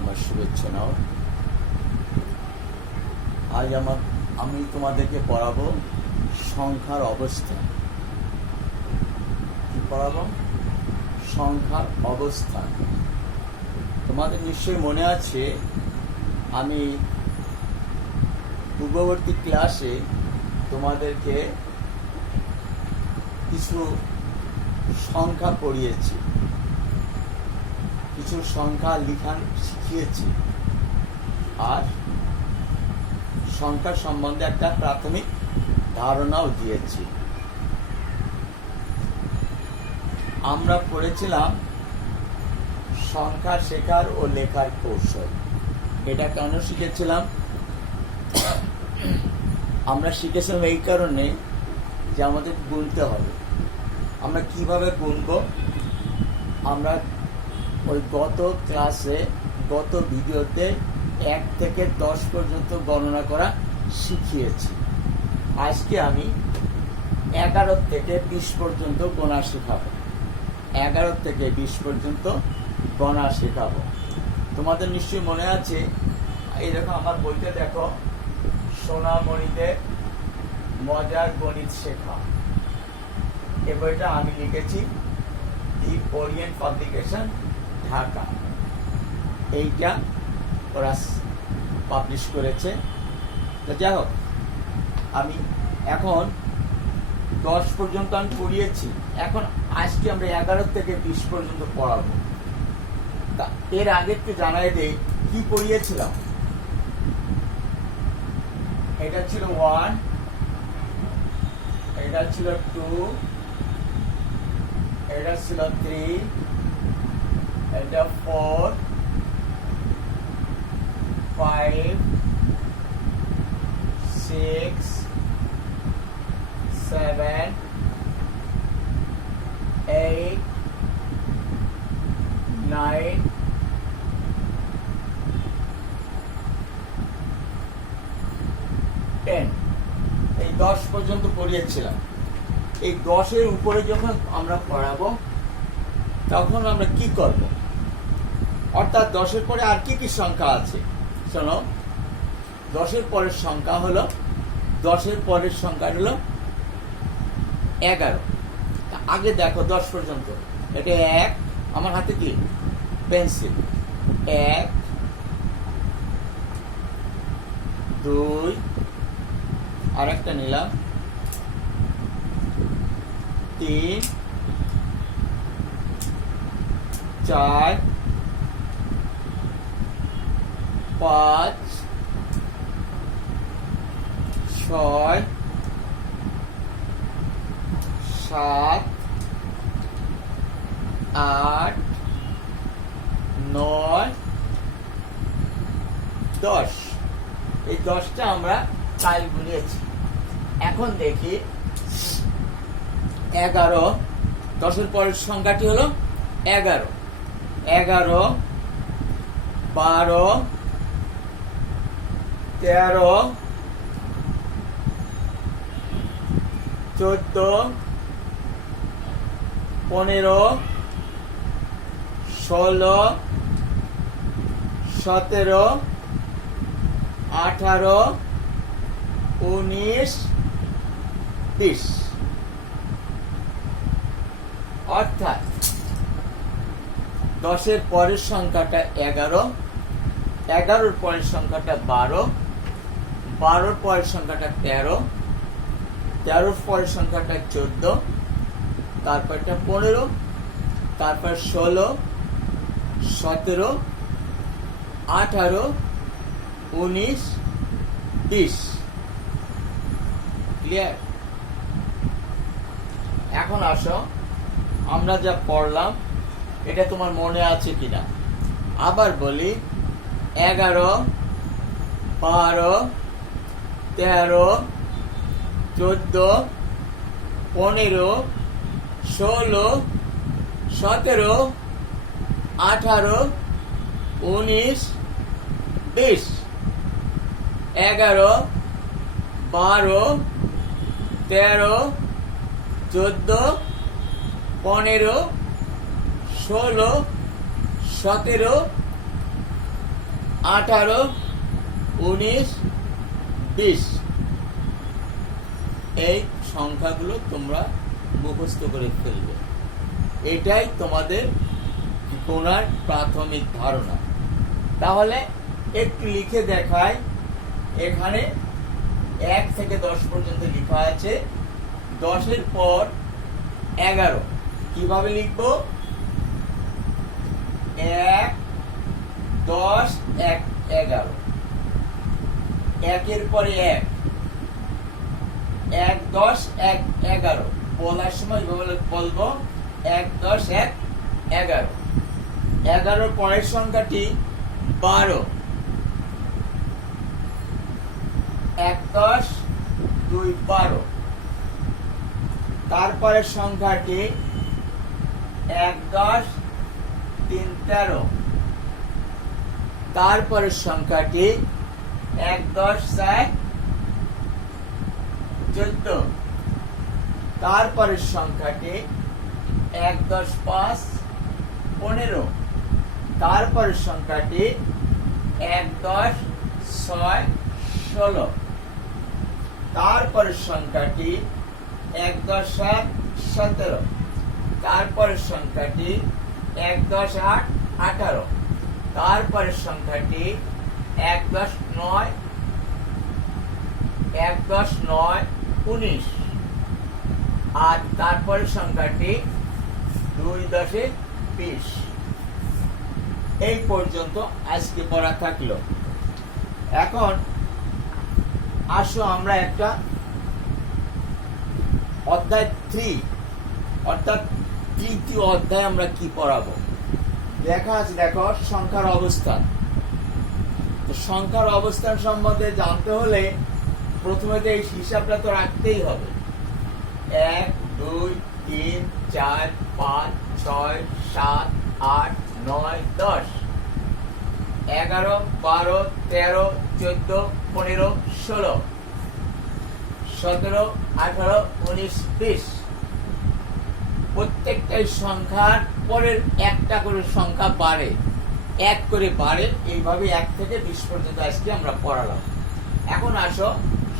আমার শুভেচ্ছা নাও। আজ আমি তোমাদেরকে পড়াবো সংখ্যার অবস্থান। কি পড়াবো? সংখ্যার অবস্থান। তোমাদের নিশ্চয়ই মনে আছে, আমি পূর্ববর্তী ক্লাসে তোমাদেরকে কিছু সংখ্যা পড়িয়েছি, কিছু সংখ্যা লিখান শিখিয়েছি, আর সংখ্যা সম্বন্ধে একটা প্রাথমিক ধারণাও দিয়েছি। আমরা পড়েছিলাম সংখ্যা শেখার ও লেখার কৌশল। এটা কেন শিখেছিলাম? আমরা শিখেছিলাম এই কারণে যে আমাদের গুনতে হবে। আমরা কিভাবে গুনব? আমরা ওই গত ক্লাসে, গত ভিডিওতে 1 থেকে 10 পর্যন্ত গণনা করা শিখিয়েছি। আজকে আমি 11 থেকে 20 পর্যন্ত গোনা শেখাবো। 11 থেকে 20 পর্যন্ত গণা শেখাবো। তোমাদের নিশ্চয়ই মনে আছে, এই দেখো আমার বইতে দেখো, সোনামণিদের মজার গণিত শেখা। এই বইটা আমি লিখেছি, দি ওরিয়েন্ট পাবলিকেশন, ঢাকা। এইটা ওরা পাবলিশ করেছে। তো যাই হোক, আমি এখন 10 পর্যন্ত আমি পড়িয়েছি। এখন আজকে আমরা 11 থেকে 20 পর্যন্ত পড়াবো। তা এর আগে একটু জানাই দেই কি পড়িয়েছিলাম। এটা ছিল 1, এটা ছিল 2, এটা ছিল 3, এটা 4, 5, 6, 7, 8, 9, 10। এই 10 পর্যন্ত পড়িয়েছিলাম। এই 10-এর উপরে যখন আমরা পড়াবো তখন আমরা কি করব? অর্থাৎ 10-এর পরে আর কি কি সংখ্যা আছে শোনো। 10-এর পরের সংখ্যা হলো, 10-এর পরের সংখ্যা হলো 11। আগে দেখো 10 পর্যন্ত। এটা 1, আমার হাতে কি পেন্সিল। 1, 2, আর একটা নিলাম, 3, 4, 5, 6, 7, 8, 9, 10। এই 10টা আমরা কাল গুনিয়েছি। এখন দেখি 11। 10-এর পরের সংখ্যাটি হলো 11। 11, 12, 13, 14, 15, 16, 17, 18, 19, 20। অর্থাৎ 10-এর পরের সংখ্যাটা 11, 11-র পরের সংখ্যাটা 12, 12-র পরের সংখ্যাটা 13, 13-র পরের সংখ্যাটা 14, তারপরটা 15, তারপর 16, 17, 18, 19, 20। ক্লিয়ার? এখন আসো, আমরা যা পড়লাম এটা তোমার মনে আছে কিনা আবার বলি। 11, 12, 13, 14, 15, 16, 17, 18, 19, 20। 11, 12, 13, 14, 15, 16, 17, 18, 19, 20 এই সংখ্যাগুলো তোমরা মুখস্থ করে ফেলবে। এটাই তোমাদের গোনার প্রাথমিক ধারণা। তাহলে একটু লিখে দেখাই। এখানে 1 থেকে 10 পর্যন্ত লেখা আছে। 10-এর পর 11 কিভাবে লিখবো? 1, 10, 1, 11। 1-এর পরে 1, 1, 10, 1, 11 বলার সময় বলবো 1, 10, 1, 11। 11 পরের সংখ্যাটি 12। 1, 10, 2, 12। তারপরের সংখ্যাটি 1, 10, 3, 13। তারপরের সংখ্যাটি 1, 10, 4, 14। তারপরের সংখ্যাটি 1, 10, 5, 15। তারপরের সংখ্যাটি 1, 10, 6, 16। তারপরের সংখ্যাটি 1, 10, 7, 17। তারপরের সংখ্যাটি 1, 10, 8, 18। তারপরের সংখ্যাটি 1, 10, 9, 1, 10, 9, 19। আর তারপরের সংখ্যাটি 2, 10, 20। এই পর্যন্ত আজকে পড়া থাকলো। এখন আসো আমরা একটা অধ্যায় 3 অর্থাৎ তৃতীয় অধ্যায় আমরা কি পড়াবো লেখা আছে। দেখো, সংখ্যার অবস্থান। তো সংখ্যার অবস্থান সম্বন্ধে জানতে হলে প্রথমে তো এই হিসাবটা তো রাখতেই হবে। 1, 2, 3, 4, 5, 6, 7, 8, 9, 10, 11, 12, 13, 14, 15, 16, 17, 18, 19, 20। প্রত্যেকটাই সংখ্যার পরের একটা করে সংখ্যা বাড়ে, 1 করে বাড়ে। এইভাবে 1 থেকে 20 পর্যন্ত আজকে আমরা পড়ালাম। এখন আসো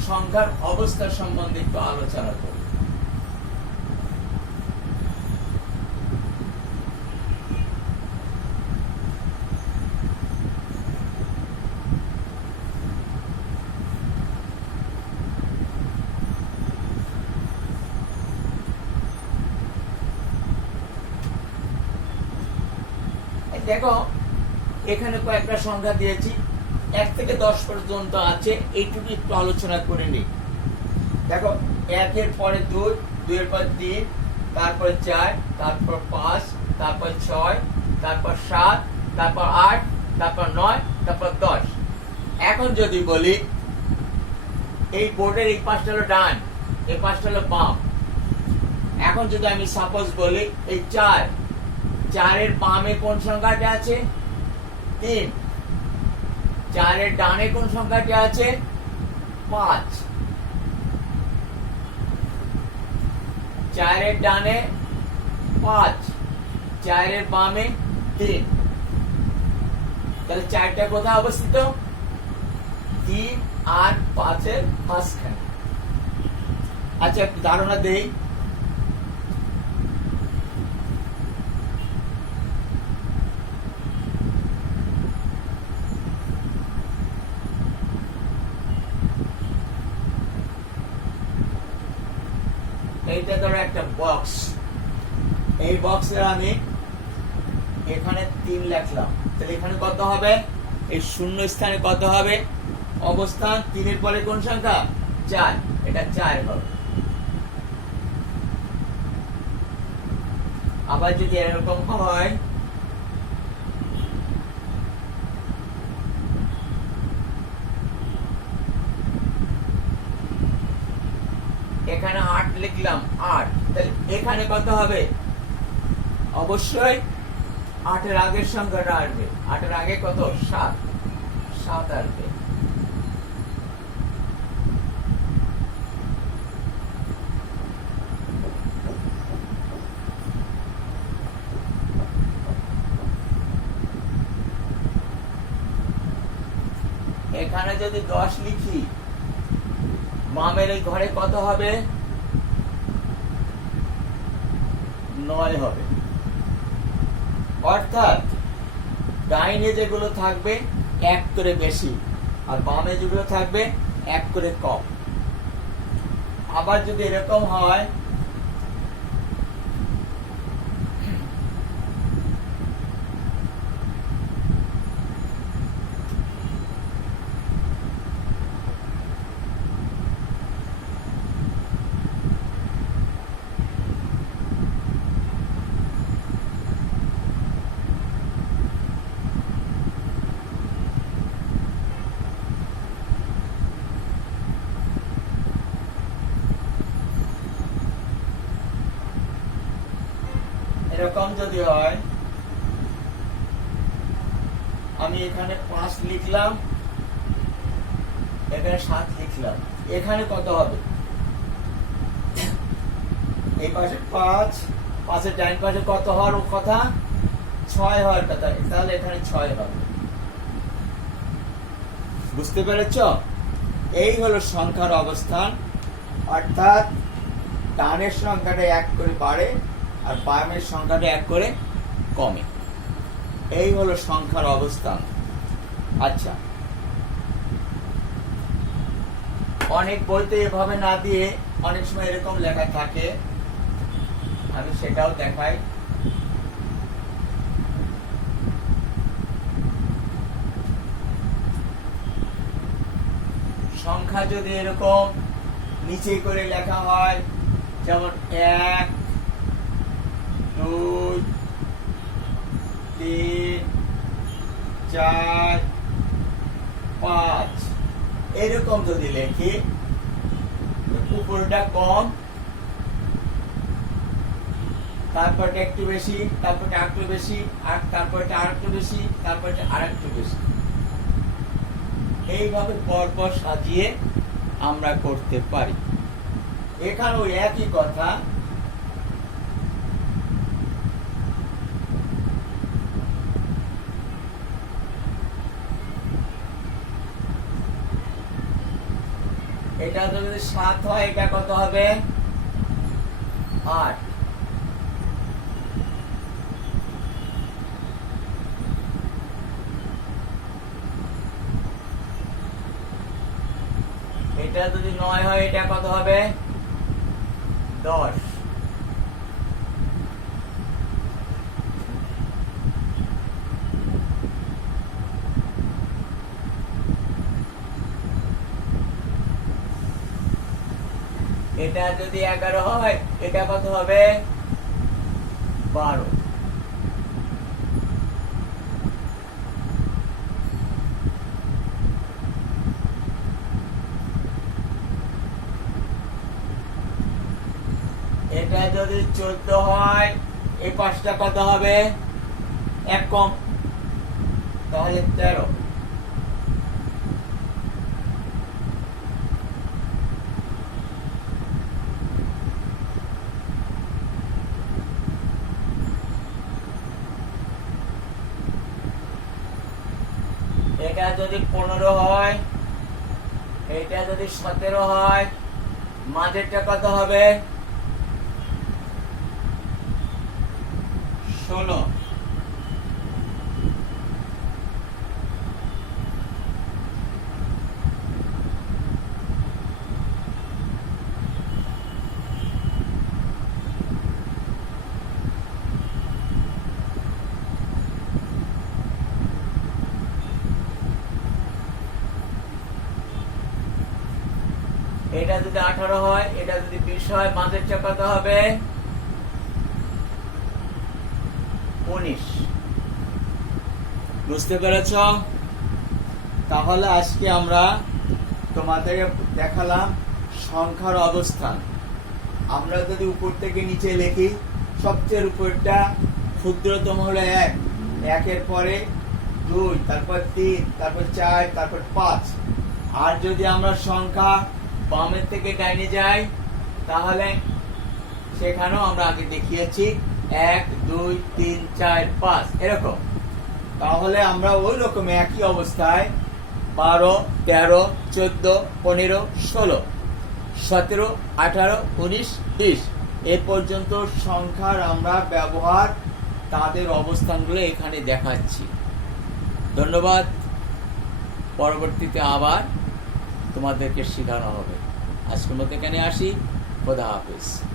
সংখ্যার অবস্থা সম্বন্ধে একটু আলোচনা করি। দেখো, এখানে কয়েকটা সংখ্যা দিয়েছি, 1 থেকে 10 পর্যন্ত আছে। এইটুকু একটু আলোচনা করে নিই। দেখো, 1-এর পরে 2, 2-এর পর 3, তারপর 4, তারপর 5, তারপর 6, তারপর 7, তারপর 8, তারপর 9, তারপর 10। এখন যদি বলি এই বোর্ডের এই পাশটা হলো ডান, এই পাশটা হলো বাম। এখন যদি আমি সাপোজ বলি এই 4, 4-এর বামে কোন সংখ্যাটা আছে? 3। 4-এর ডানে কোন সংখ্যাটা আছে? 5। 4-এর ডানে 5, 4-এর বামে 3। তাহলে 4টা কোথায় অবস্থিত? 3 আর 5-এর মাঝখানে। আচ্ছা, একটু ধারণা দেই। এইটা ধরো একটা বক্স। এই বক্সের আমি এখানে 3 লিখলাম। তাহলে এখানে কত হবে? এই শূন্য স্থানে কত হবে? অবস্থান 3-এর পরে কোন সংখ্যা? 4। এটা 4 হবে। আবার যদি এরকম হয়, এখানে 8 লিখলাম, 8। তাহলে এখানে কত হবে? অবশ্যই 8-এর আগের সংখ্যাটা আসবে। 8-এর আগে কত? 7 আসবে। এখানে যদি 10 লিখি, বামের এই ঘরে কত হবে? 9 হবে। অর্থাৎ ডাইনে যেগুলো থাকবে 1 করে বেশি, আর বামে যেগুলো থাকবে 1 করে কম। আবার যদি এরকম হয়, এরকম যদি হয়, আমি এখানে 5 লিখলাম, এখানে 7 লিখলাম, এখানে কত হবে? এই পাশে 5, 5-এর ডাইন পাশে কত হওয়ার কথা? 6 হওয়ার কথা, তাহলে এখানে 6 হবে। বুঝতে পেরেছ? এই হলো সংখ্যার অবস্থান। অর্থাৎ ডানের সংখ্যাটা 1 করে বাড়ে, আর বামের সংখ্যাটা 1 করে কমে। এই হলো সংখ্যার অবস্থান। আচ্ছা, অনেক বইতে এভাবে না দিয়ে অনেক সময় এরকম লেখা থাকে, আমি সেটাও দেখাই। সংখ্যা যদি এরকম নিচে করে লেখা হয়, যেমন 1, 2, 3, 4, 5 এরকম যদি লেখি, উপরটা কম, তারপরটা একটু বেশি, তারপরটা আরেকটু বেশি, আর তারপরটা আরেকটু বেশি, তারপরটা আরেকটু বেশি, এইভাবে পরপর সাজিয়ে আমরা করতে পারি। এখানেও একই কথা। এটা যদি 7 হয়, এটা কত হবে? 8। এটা যদি 9 হয়, এটা কত হবে? 10। এটা যদি 11 হয়, এটা কত হবে? 12। এটা যদি 14 হয়, এই পাঁচটা কত হবে? 1 কম, তাহলে 13। এটা যদি 15 হয়, এটা যদি 17 হয়, মাঝেরটা কত হবে? 16। এটা যদি 18 হয়, এটা যদি 20 হয়, মাঝেরটা কত হবে? 19। বুঝতে পেরেছ? তাহলে আজকে আমরা তোমাদের দেখালাম সংখ্যার অবস্থান। আমরা যদি উপর থেকে নিচে লিখি, সবচেয়ে উপরটা ক্ষুদ্রতম হলো 1, 1-এর পরে 2, তারপর 3, তারপর 4, তারপর 5। আর যদি আমরা সংখ্যা বামের থেকে ডাইনে যাই, তাহলে সেখানেও আমরা আগে দেখিয়েছি 1, 2, 3, 4, 5 এরকম। তাহলে আমরা ওই রকম একই অবস্থায় 12, 13, 14, 15, 16, 17, 18, 19, 20 এ পর্যন্ত সংখ্যার আমরা ব্যবহার তাদের অবস্থানগুলো এখানে দেখাচ্ছি। ধন্যবাদ। পরবর্তীতে আবার তোমাদেরকে শেখানো হবে। আজকের মতো এখানে আসি। খোদা হাফেজ।